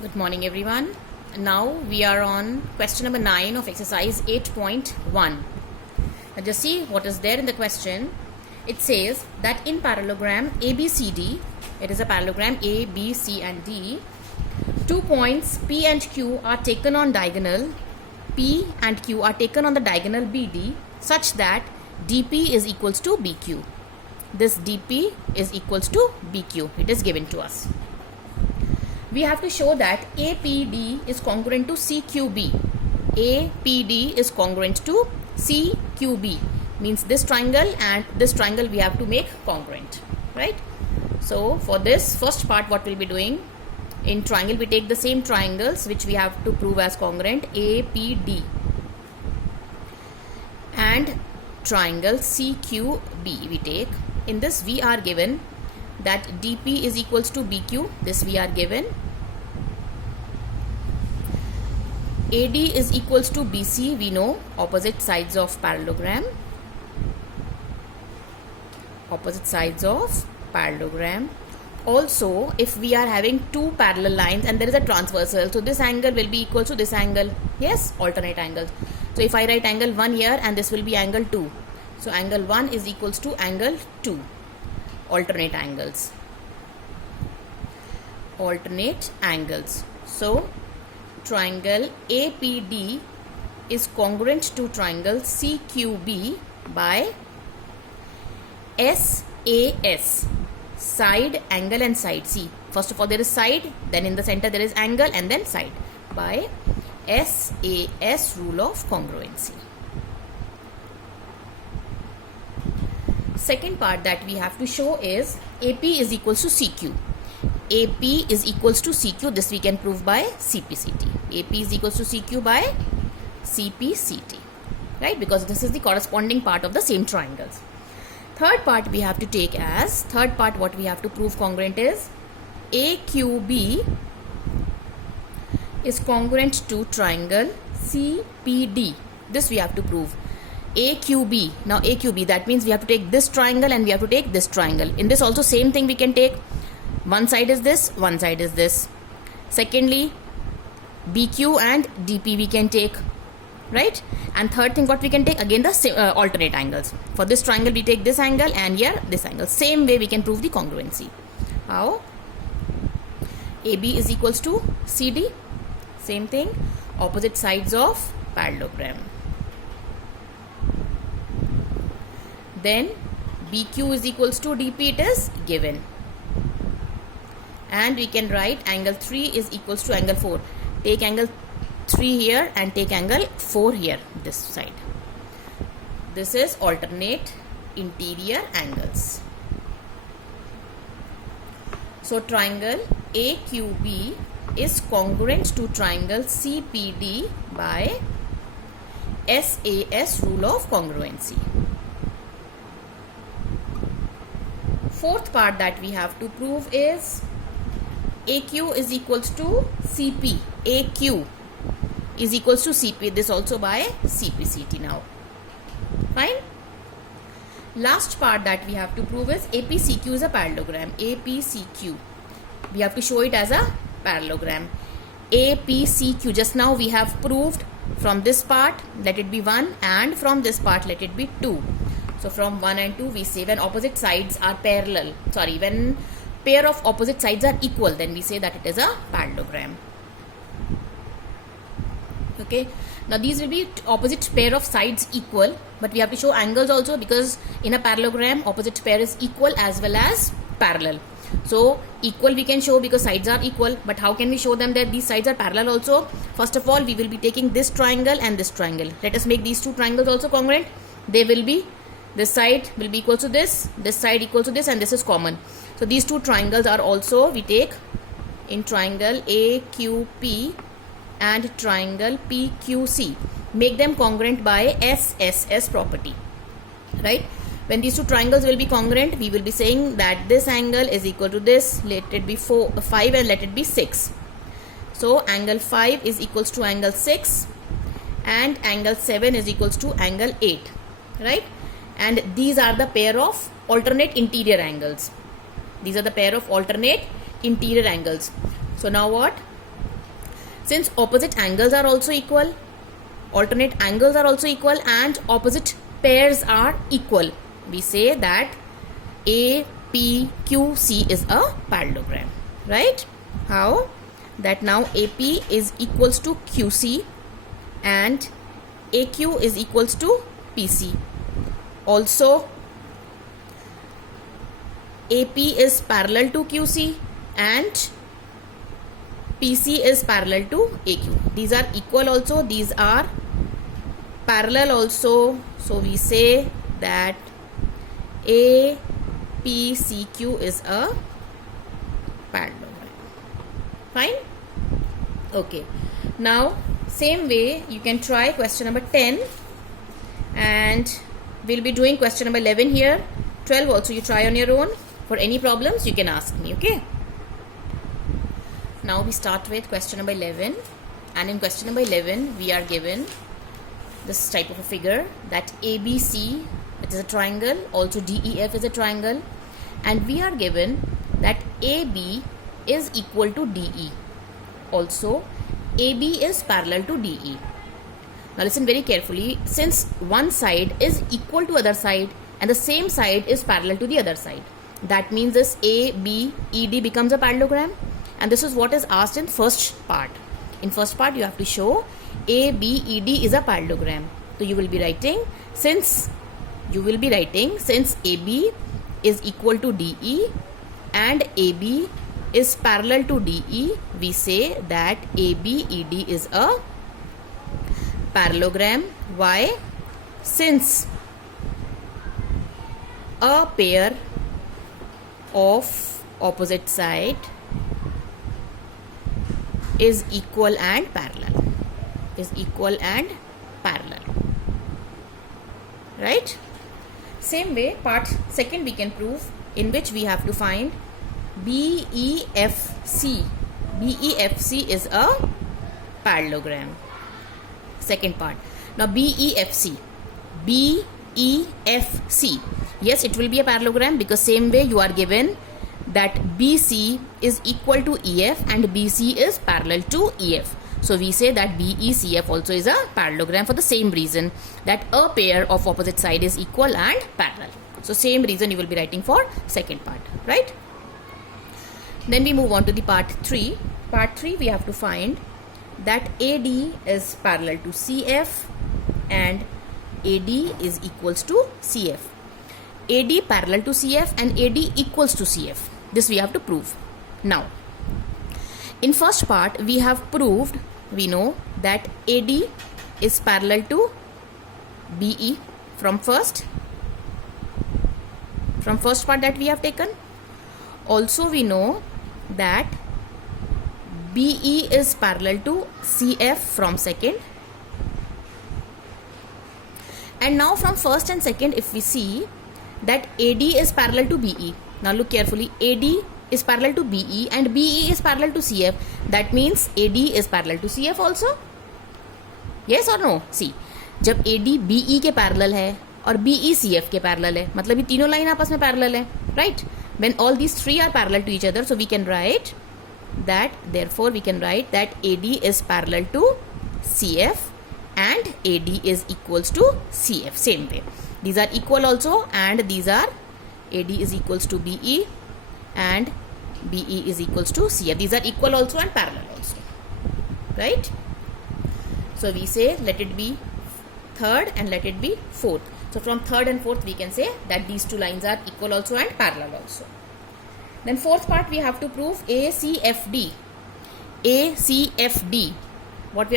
Good morning, everyone. Now we are on question number 9 of exercise 8.1. Now just see what is there in the question. It says that in parallelogram ABCD, it is a parallelogram A, B, C and D, 2 points P and Q are taken on diagonal, P and Q are taken on the diagonal BD such that DP is equals to BQ. This DP is equals to BQ. It is given to us. We have to show that APD is congruent to CQB. APD is congruent to CQB. Means this triangle and this triangle we have to make congruent. Right? So for this first part, what we'll be doing, in triangle we take the same triangles which we have to prove as congruent, APD. And triangle CQB we take. In this we are given that DP is equals to BQ. This we are given. AD is equals to BC. We know opposite sides of parallelogram. Opposite sides of parallelogram. Also, if we are having two parallel lines and there is a transversal, so this angle will be equal to this angle. Yes, alternate angles. So if I write angle 1 here and this will be angle 2. So angle 1 is equals to angle 2. Alternate angles. Alternate angles. So triangle APD is congruent to triangle CQB by SAS. Side, angle and side. See, first of all there is side, then in the center there is angle and then side, by SAS rule of congruency. Second part that we have to show is AP is equals to CQ. AP is equals to CQ. This we can prove by CPCT. AP is equals to CQ by CPCT. Right? Because this is the corresponding part of the same triangles. Third part we have to take as, third part what we have to prove congruent is AQB is congruent to triangle CPD. This we have to prove. AQB. Now AQB, that means we have to take this triangle and we have to take this triangle. In this also same thing we can take. One side is this, one side is this. Secondly, BQ and DP we can take. Right? And third thing what we can take, again the alternate angles. For this triangle we take this angle and here this angle. Same way we can prove the congruency. How? AB is equals to CD. Same thing. Opposite sides of parallelogram. Then BQ is equals to DP, it is given. And we can write angle 3 is equals to angle 4. Take angle 3 here and take angle 4 here, this side. This is alternate interior angles. So triangle AQB is congruent to triangle CPD by SAS rule of congruency. Fourth part that we have to prove is AQ is equals to CP. AQ is equals to CP. This also by CPCT now. Fine. Last part that we have to prove is APCQ is a parallelogram. APCQ. We have to show it as a parallelogram. APCQ. Just now we have proved from this part let it be 1 and from this part let it be 2. So from 1 and 2 we say when opposite sides are parallel. When pair of opposite sides are equal, then we say that it is a parallelogram. Okay. Now these will be opposite pair of sides equal, but we have to show angles also, because in a parallelogram opposite pair is equal as well as parallel. So equal we can show because sides are equal, but how can we show them that these sides are parallel also? First of all we will be taking this triangle and this triangle. Let us make these two triangles also congruent. They will be, this side will be equal to this side equal to this, and this is common. So these two triangles are also, we take in triangle AQP and triangle PQC. Make them congruent by SSS property. Right? When these two triangles will be congruent, we will be saying that this angle is equal to this, let it be 5 and let it be 6. So angle 5 is equals to angle 6 and angle 7 is equals to angle 8. Right? And these are the pair of alternate interior angles. These are the pair of alternate interior angles. So now what? since opposite angles are also equal, alternate angles are also equal, and opposite pairs are equal, we say that APQC is a parallelogram, right? How? That now AP is equals to QC and AQ is equals to PC. Also, AP is parallel to QC and PC is parallel to AQ. These are equal also, these are parallel also. So we say that APCQ is a parallelogram. Fine? Okay. Now, same way you can try question number 10, and we'll be doing question number 11 here. 12 also you try on your own. For any problems you can ask me, okay? Now we start with question number 11, and in question number 11 we are given this type of a figure that ABC, it is a triangle, also DEF is a triangle, and we are given that AB is equal to DE. Also, AB is parallel to DE. Now listen very carefully. Since one side is equal to other side and the same side is parallel to the other side, that means this ABED becomes a parallelogram, and this is what is asked in first part. In first part you have to show ABED is a parallelogram. So you will be writing since AB is equal to DE and AB is parallel to DE, we say that ABED is a parallelogram. Why? Since a pair of opposite side is equal and parallel. Right? Same way, part second we can prove, in which we have to find BEFC. BEFC is a parallelogram. Second part. Now BEFC. Yes, it will be a parallelogram, because same way you are given that BC is equal to EF and BC is parallel to EF. So we say that BECF also is a parallelogram for the same reason, that a pair of opposite side is equal and parallel. So same reason you will be writing for second part, right? Then we move on to the part 3. Part 3 we have to find that AD is parallel to CF and AD is equals to CF. AD parallel to CF and AD equals to CF. This we have to prove. Now, in first part we have proved, we know that AD is parallel to BE from first part that we have taken. Also we know that BE is parallel to CF from second. And now from first and second, if we see that AD is parallel to BE. Now look carefully, AD is parallel to BE and BE is parallel to CF. That means AD is parallel to CF also. Yes or no? See, जब AD BE के parallel है और BE CF के parallel है, मतलब ये तीनों line आपस में parallel है, right? When all these three are parallel to each other, so we can write that, therefore we can write that AD is parallel to CF and AD is equals to CF. Same way, these are equal also, and these are AD is equals to BE and BE is equals to CF. These are equal also and parallel also, right? So we say let it be third and let it be fourth. So from third and fourth we can say that these two lines are equal also and parallel also. Then fourth part we have to prove ACFD. ACFD. What we have